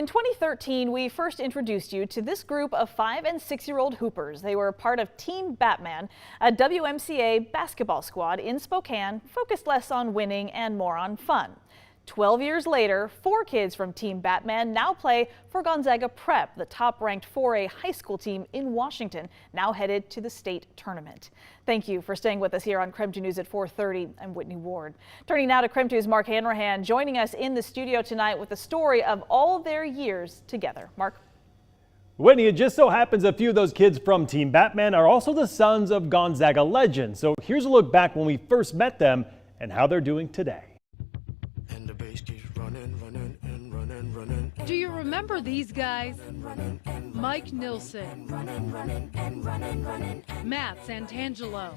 In 2013, we first introduced you to this group of 5- and 6-year-old hoopers. They were part of Team Batman, a WMCA basketball squad in Spokane, focused less on winning and more on fun. 12 years later, 4 kids from Team Batman now play for Gonzaga Prep, the top-ranked 4A high school team in Washington, now headed to the state tournament. Thank you for staying with us here on KREM 2 News at 4:30. I'm Whitney Ward. Turning now to KREM 2's Mark Hanrahan, joining us in the studio tonight with the story of all their years together. Mark. Whitney, it just so happens a few of those kids from Team Batman are also the sons of Gonzaga legends. So here's a look back when we first met them and how they're doing today. Do you remember these guys? Mike Nilsson, Matt Santangelo,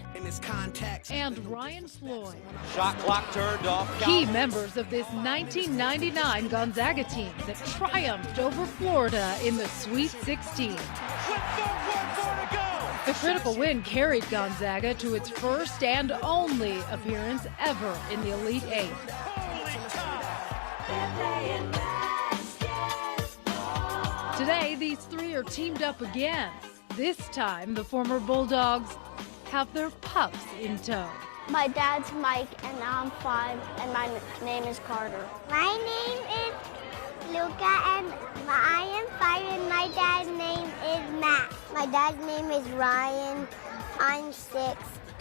and Ryan Floyd. Shot clock turned off. Key members of this 1999 Gonzaga team that triumphed over Florida in the Sweet 16. The critical win carried Gonzaga to its first and only appearance ever in the Elite Eight. Today, these 3 are teamed up again. This time, the former Bulldogs have their pups in tow. My dad's Mike, and now I'm 5, and my name is Carter. My name is Luca, and I am 5, and my dad's name is Matt. My dad's name is Ryan. I'm 6.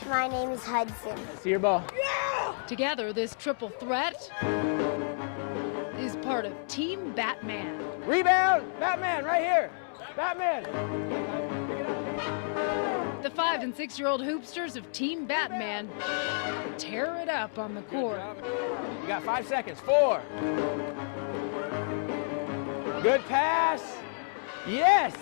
My name is Hudson. See your ball. Yeah! Together, this triple threat is part of Team Batman. Rebound! Batman, right here! Batman! The 5- and 6-year-old hoopsters of Team Batman tear it up on the court. You got 5 seconds. 4. Good pass. Yes!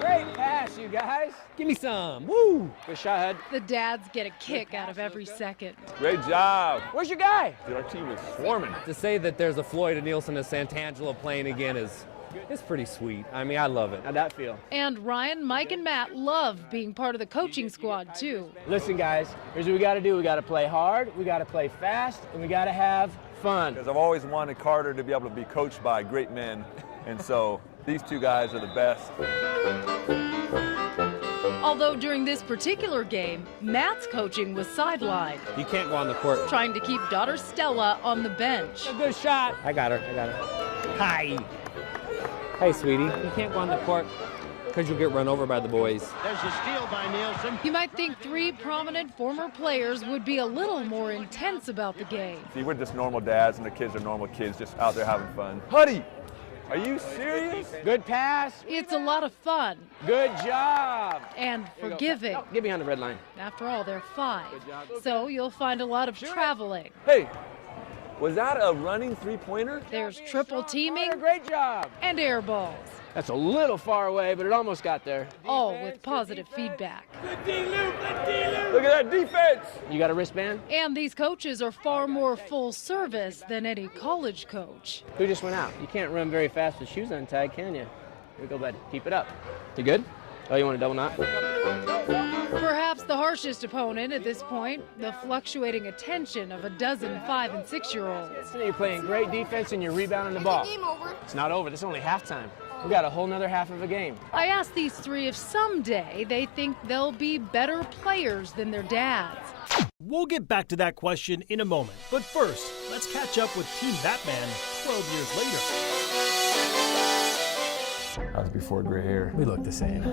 Great pass, you guys. Give me some. Woo! Good shot, Hud. The dads get a kick out of every second. Great job. Where's your guy? Dude, our team is swarming. To say that there's a Floyd, a Nielsen, a Santangelo playing again is pretty sweet. I mean, I love it. How'd that feel? And Ryan, Mike, and Matt love being part of the coaching squad, too. Listen, guys, here's what we got to do. We got to play hard, we got to play fast, and we got to have fun. Because I've always wanted Carter to be able to be coached by great men, and so these 2 guys are the best. Although during this particular game, Matt's coaching was sidelined. You can't go on the court. Trying to keep daughter Stella on the bench. A good shot. I got her. Hi. Hey, sweetie. You can't go on the court because you'll get run over by the boys. There's a steal by Nielsen. You might think 3 prominent former players would be a little more intense about the game. See, we're just normal dads, and the kids are normal kids just out there having fun. Huddy, are you serious? Good pass. It's a lot of fun. Good job. And forgiving. Get behind the red line. After all, they're 5. So you'll find a lot of traveling. Hey, was that a running 3-pointer? There's triple teaming. Great job. And air balls. That's a little far away, but it almost got there. All with positive feedback. Look at that defense. You got a wristband? And these coaches are far more full service than any college coach. Who just went out? You can't run very fast with shoes untied, can you? Here we go, bud. Keep it up. You good? Oh, you want a double knot? Perhaps the harshest opponent at this point, the fluctuating attention of a dozen 5- and 6-year-olds. You're playing great defense and you're rebounding the ball. It's not over. This is only halftime. We got a whole nother half of a game. I asked these 3 if someday they think they'll be better players than their dads. We'll get back to that question in a moment. But first, let's catch up with Team Batman 12 years later. That was before gray hair. We look the same.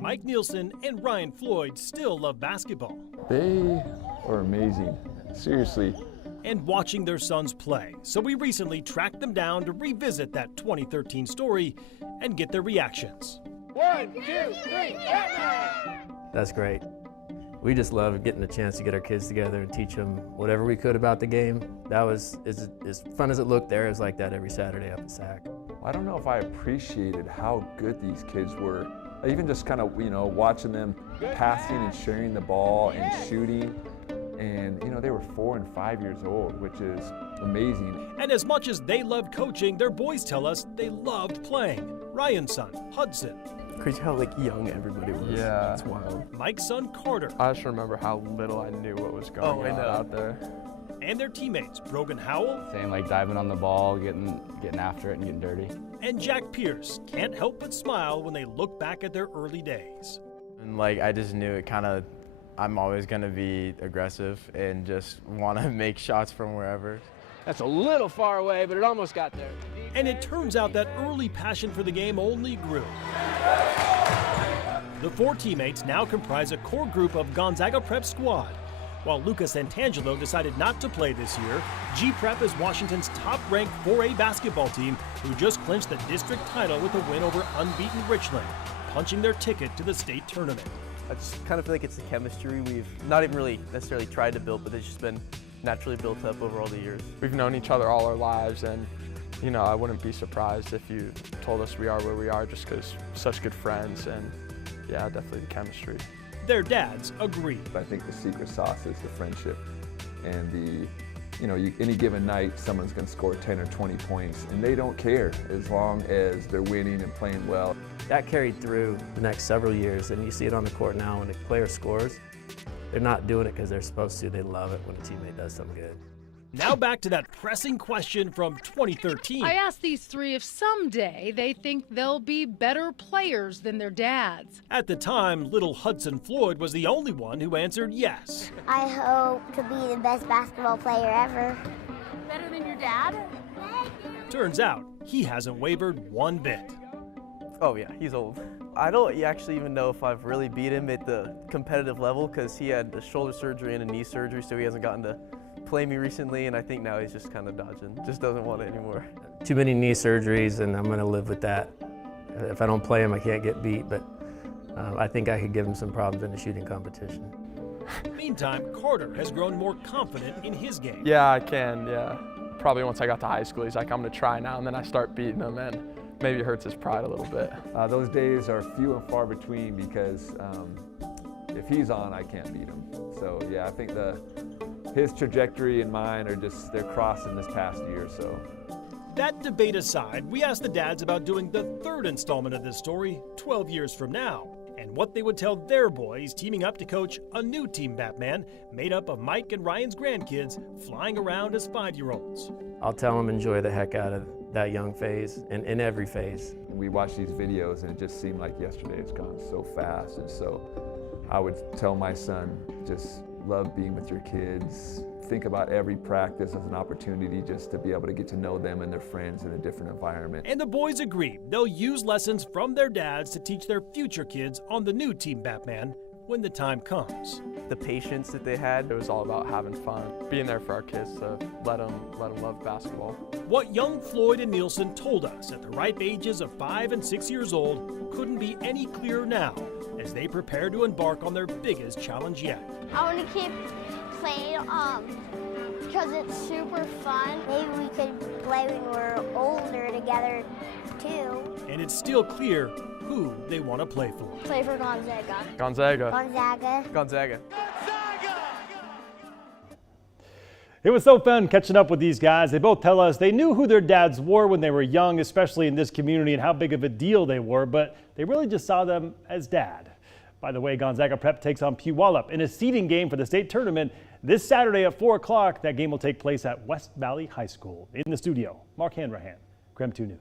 Mike Nielsen and Ryan Floyd still love basketball. They are amazing. Seriously. And watching their sons play. So we recently tracked them down to revisit that 2013 story and get their reactions. 1, 2, 3, Batman! That's great. We just love getting the chance to get our kids together and teach them whatever we could about the game. That was as fun as it looked there. It was like that every Saturday up at SAC. I don't know if I appreciated how good these kids were. Even just kind of, watching them passing and sharing the ball and shooting. And, they were 4 and 5 years old, which is amazing. And as much as they loved coaching, their boys tell us they loved playing. Ryan's son, Hudson. Crazy how young everybody was. Yeah. It's wild. Mike's son, Carter. I just remember how little I knew what was going on out there. and their teammates Brogan Howell, Same, like diving on the ball, getting after it and getting dirty. and Jack Pierce can't help but smile when they look back at their early days. And like I just knew I'm always going to be aggressive and just want to make shots from wherever. That's a little far away, but it almost got there. And it turns out that early passion for the game only grew. The four teammates now comprise a core group of Gonzaga Prep squad. While Lucas Santangelo decided not to play this year, G-Prep is Washington's top-ranked 4A basketball team who just clinched the district title with a win over unbeaten Richland, punching their ticket to the state tournament. I just kind of feel like it's the chemistry we've not even really necessarily tried to build, but it's just been naturally built up over all the years. We've known each other all our lives, and you know, I wouldn't be surprised if you told us we are where we are just because such good friends, and yeah, definitely the chemistry. Their dads agree. I think the secret sauce is the friendship and any given night someone's going to score 10 or 20 points and they don't care as long as they're winning and playing well. That carried through the next several years, and you see it on the court now when a player scores. They're not doing it because they're supposed to. They love it when a teammate does something good. Now back to that pressing question from 2013. I asked these three if someday they think they'll be better players than their dads. At the time, little Hudson Floyd was the only one who answered yes. I hope to be the best basketball player ever. Better than your dad? Turns out, he hasn't wavered one bit. Oh yeah, he's old. I don't actually even know if I've really beat him at the competitive level because he had a shoulder surgery and a knee surgery, so he hasn't gotten to play me recently, and I think now he's just kind of dodging, just doesn't want it anymore. Too many knee surgeries, and I'm going to live with that. If I don't play him, I can't get beat, but I think I could give him some problems in the shooting competition. Meantime, Carter has grown more confident in his game. Yeah, I can, yeah. Probably once I got to high school, he's like, I'm going to try now, and then I start beating him, and maybe it hurts his pride a little bit. Those days are few and far between because if he's on, I can't beat him. So yeah, I think his trajectory and mine they're crossing this past year or so. That debate aside, we asked the dads about doing the third installment of this story 12 years from now, and what they would tell their boys teaming up to coach a new Team Batman made up of Mike and Ryan's grandkids flying around as 5-year-olds. I'll tell them enjoy the heck out of that young phase and in every phase. We watched these videos and it just seemed like yesterday. It's gone so fast, and so I would tell my son, just love being with your kids. Think about every practice as an opportunity just to be able to get to know them and their friends in a different environment. And the boys agree they'll use lessons from their dads to teach their future kids on the new Team Batman when the time comes. The patience that they had. It was all about having fun, being there for our kids to let them love basketball. What young Floyd and Nielsen told us at the ripe ages of 5 and 6 years old couldn't be any clearer now as they prepare to embark on their biggest challenge yet. I want to keep playing because it's super fun. Maybe we could play when we're older together too. And it's still clear who they want to play for. Play for Gonzaga. Gonzaga. Gonzaga. Gonzaga. It was so fun catching up with these guys. They both tell us they knew who their dads were when they were young, especially in this community, and how big of a deal they were, but they really just saw them as dad. By the way, Gonzaga Prep takes on Puyallup in a seeding game for the state tournament this Saturday at 4 o'clock. That game will take place at West Valley High School. In the studio, Mark Hanrahan, KREM 2 News.